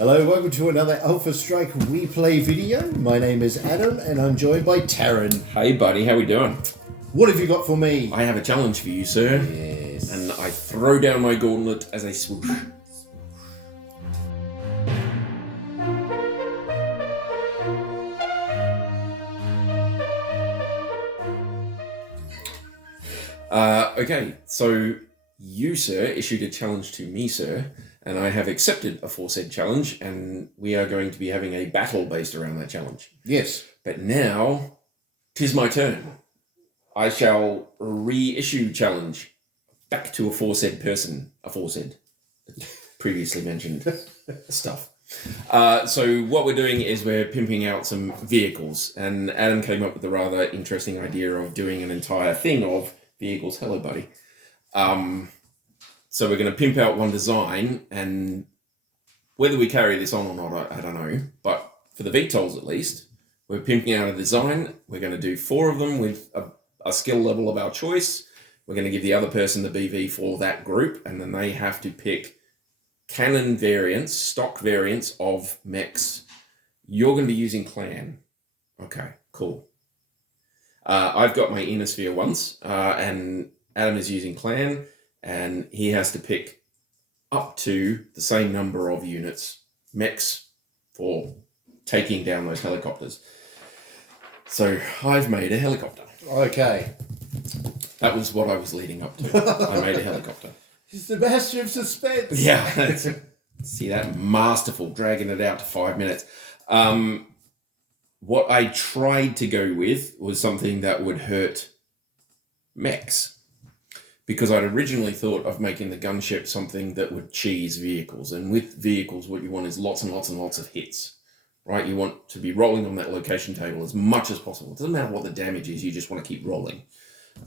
Hello, welcome to another Alpha Strike replay video. My name is Adam and I'm joined by Tarron. Hey buddy, how we doing? What have you got for me? I have a challenge for you, sir. Yes. And I throw down my gauntlet as I swoosh. Okay, so you, sir, issued a challenge to me, sir, and I have accepted aforesaid challenge, and we are going to be having a battle based around that challenge. Yes. But now, 'tis my turn. I shall reissue challenge back to aforesaid person, aforesaid, previously mentioned stuff. So what we're doing is we're pimping out some vehicles, and Adam came up with the rather interesting idea of doing an entire thing of vehicles. Hello, buddy. So we're going to pimp out one design, and whether we carry this on or not, I don't know. But for the VTOLs at least, we're pimping out a design. We're going to do 4 of them with a skill level of our choice. We're going to give the other person the BV for that group, and then they have to pick canon variants, stock variants of mechs. You're going to be using clan. Okay, cool. I've got my inner sphere ones, and Adam is using clan, and he has to pick up to the same number of units, mechs, for taking down those helicopters. So I've made a helicopter. Okay. That was what I was leading up to. I made a helicopter. He's the master of suspense. Yeah. See that? Masterful, dragging it out to 5 minutes. What I tried to go with was something that would hurt mechs, because I'd originally thought of making the gunship something that would cheese vehicles. And with vehicles, what you want is lots and lots and lots of hits, right? You want to be rolling on that location table as much as possible. It doesn't matter what the damage is, you just want to keep rolling.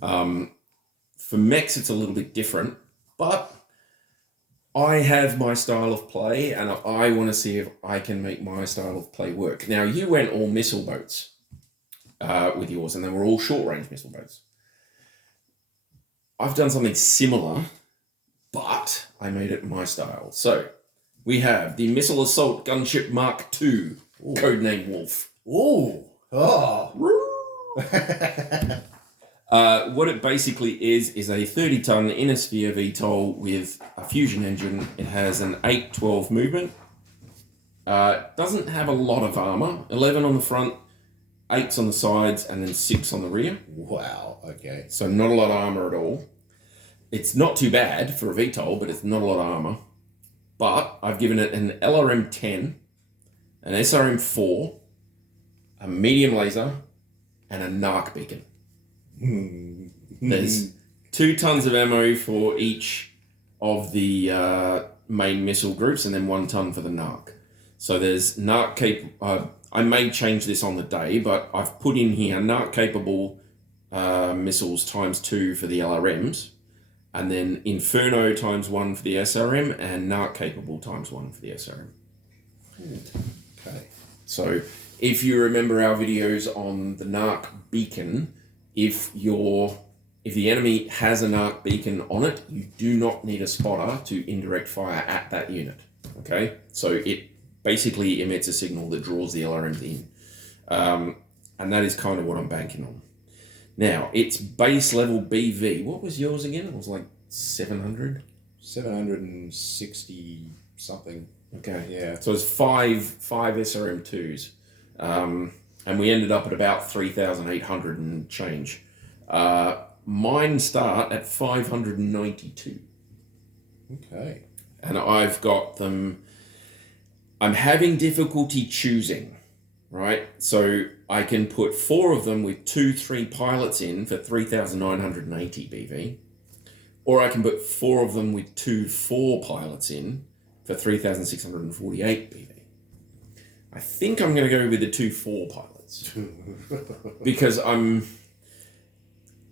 For mechs, it's a little bit different, but I have my style of play, and I want to see if I can make my style of play work. Now, you went all missile boats with yours, and they were all short-range missile boats. I've done something similar, but I made it my style. So, we have the Missile Assault Gunship Mark II, codename Wolf. Ooh. Oh. What it basically is a 30-ton inner sphere VTOL with a fusion engine. It has an 8-12 movement. Doesn't have a lot of armor. 11 on the front, 8s on the sides, and then 6 on the rear. Wow. Okay. So not a lot of armor at all. It's not too bad for a VTOL, but it's not a lot of armor. But I've given it an LRM-10, an SRM-4, a medium laser, and a NARC beacon. There's 2 tons of ammo for each of the main missile groups, and then 1 ton for the NARC. So there's NARC capable. I may change this on the day, but I've put in here NARC capable missiles ×2 for the LRMs, and then Inferno ×1 for the SRM, and NARC capable ×1 for the SRM. Okay. So if you remember our videos on the NARC beacon, if the enemy has an NARC beacon on it, you do not need a spotter to indirect fire at that unit. Okay? So it basically emits a signal that draws the LRMs in. And that is kind of what I'm banking on. Now, it's base level BV. What was yours again? It was like 700? 760 something. Okay. Yeah. So it's five SRM2s. And we ended up at about 3,800 and change. Mine start at 592. Okay. And I've got them. I'm having difficulty choosing, right? So I can put 4 of them with 2-3 pilots in for 3,980 BV. Or I can put 4 of them with 2-4 pilots in for 3,648 BV. I think I'm going to go with the 2-4 pilots. Because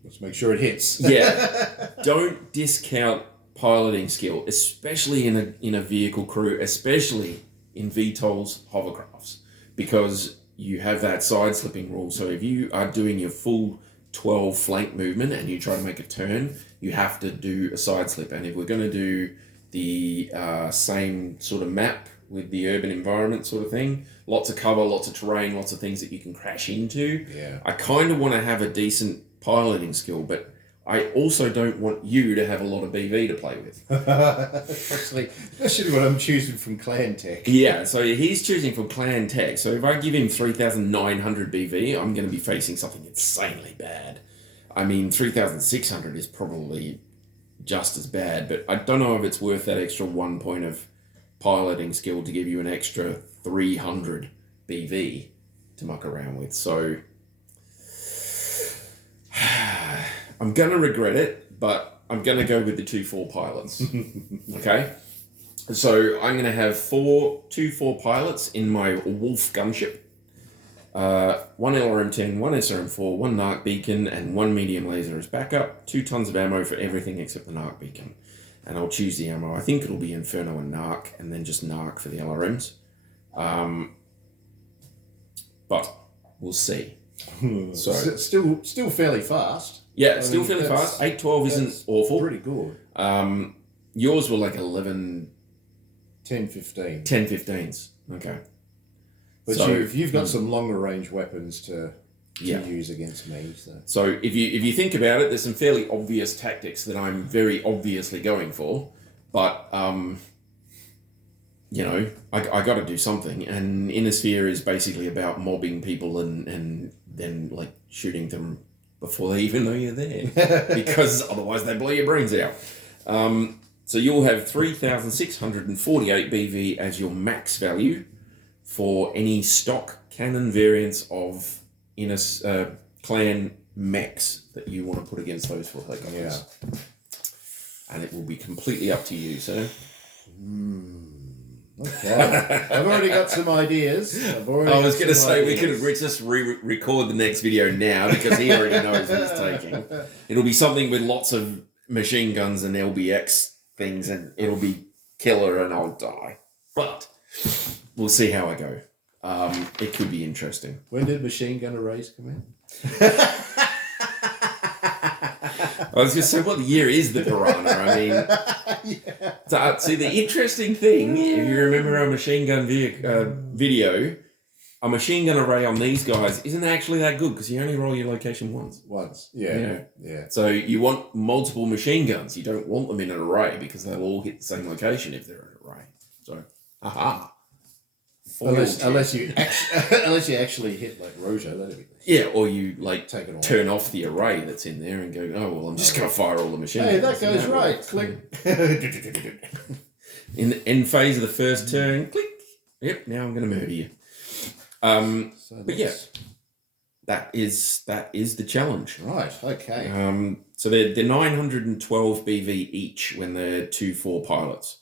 Let's make sure it hits. Yeah. Don't discount piloting skill, especially in a vehicle crew, especially in VTOL's hovercrafts, because you have that side slipping rule. So if you are doing your full 12 flank movement and you try to make a turn, you have to do a side slip. And if we're going to do the same sort of map with the urban environment sort of thing. Lots of cover, lots of terrain, lots of things that you can crash into. Yeah. I kind of want to have a decent piloting skill, but I also don't want you to have a lot of BV to play with. Especially when I'm choosing from Clan Tech. Yeah, so he's choosing from Clan Tech. So if I give him 3,900 BV, I'm going to be facing something insanely bad. I mean, 3,600 is probably just as bad, but I don't know if it's worth that extra 1 point of piloting skill to give you an extra 300 BV to muck around with. So I'm going to regret it, but I'm going to go with the 2-4 pilots. Okay? So I'm going to have 2-4 pilots in my Wolf gunship. 1 LRM-10, 1 SRM-4, 1 NARC beacon, and 1 medium laser as backup. 2 tons of ammo for everything except the NARC beacon. And I'll choose the ammo. I think it'll be Inferno and NARC, and then just NARC for the LRMs. But we'll see. So still fairly fast. Yeah, still fairly fast. 812 isn't awful. Pretty good. Yours were like 11... 10, 15. 10, 15s. Okay. But so, you've got some longer range weapons to use against me. So if you think about it, there's some fairly obvious tactics that I'm very obviously going for, but you know, I got to do something. And Innosphere is basically about mobbing people and then like shooting them before they even know you're there, because otherwise they blow your brains out. So you'll have 3,648 BV as your max value for any stock cannon variants of Clan mechs that you want to put against those 4 helicopters. Yeah. And it will be completely up to you, sir. Okay. I've already got some ideas. I was going to say we could just record the next video now because he already knows what he's taking. It'll be something with lots of machine guns and LBX things, and it'll be killer and I'll die. But we'll see how I go. It could be interesting. When did Machine Gun Arrays come in? I was going to say, what year is the Piranha? I mean, see, the interesting thing, if you remember our machine gun video, a machine gun array on these guys isn't actually that good because you only roll your location once. Yeah. So you want multiple machine guns. You don't want them in an array because they'll all hit the same location if they're in an array. So, aha. Unless you actually hit like Rojo, that'd be nice. Yeah, or you like take it turn off the array that's in there and go, oh well, I'm just going to fire all the machine guns. Hey, that goes right. Click. In the end phase of the first turn, click. Yep, now I'm going to murder you. But yeah, that is the challenge. Right. Okay. So they're 912 BV each when they're 2-4 pilots.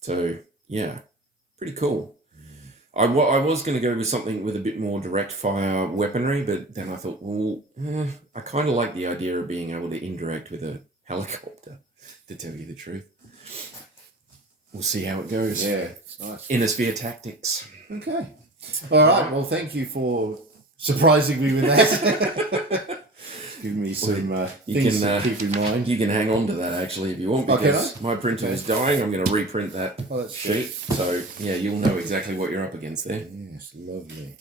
So yeah, pretty cool. I was going to go with something with a bit more direct fire weaponry, but then I thought, well, I kind of like the idea of being able to indirect with a helicopter, to tell you the truth. We'll see how it goes. Yeah, it's nice. Innosphere tactics. Okay. All right. Well, thank you for surprising me with that. Giving me some things to keep in mind. You can hang on to that actually if you want, because my printer is dying. I'm going to reprint that sheet. So yeah, you'll know exactly what you're up against there. Yes, lovely.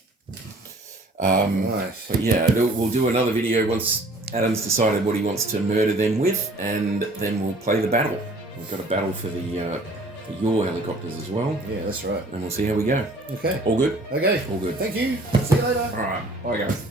Nice. But yeah, we'll do another video once Adam's decided what he wants to murder them with, and then we'll play the battle. We've got a battle for the for your helicopters as well. Yeah, that's right. And we'll see how we go. Okay. All good? Okay. All good. Thank you. See you later. All right. Bye, guys.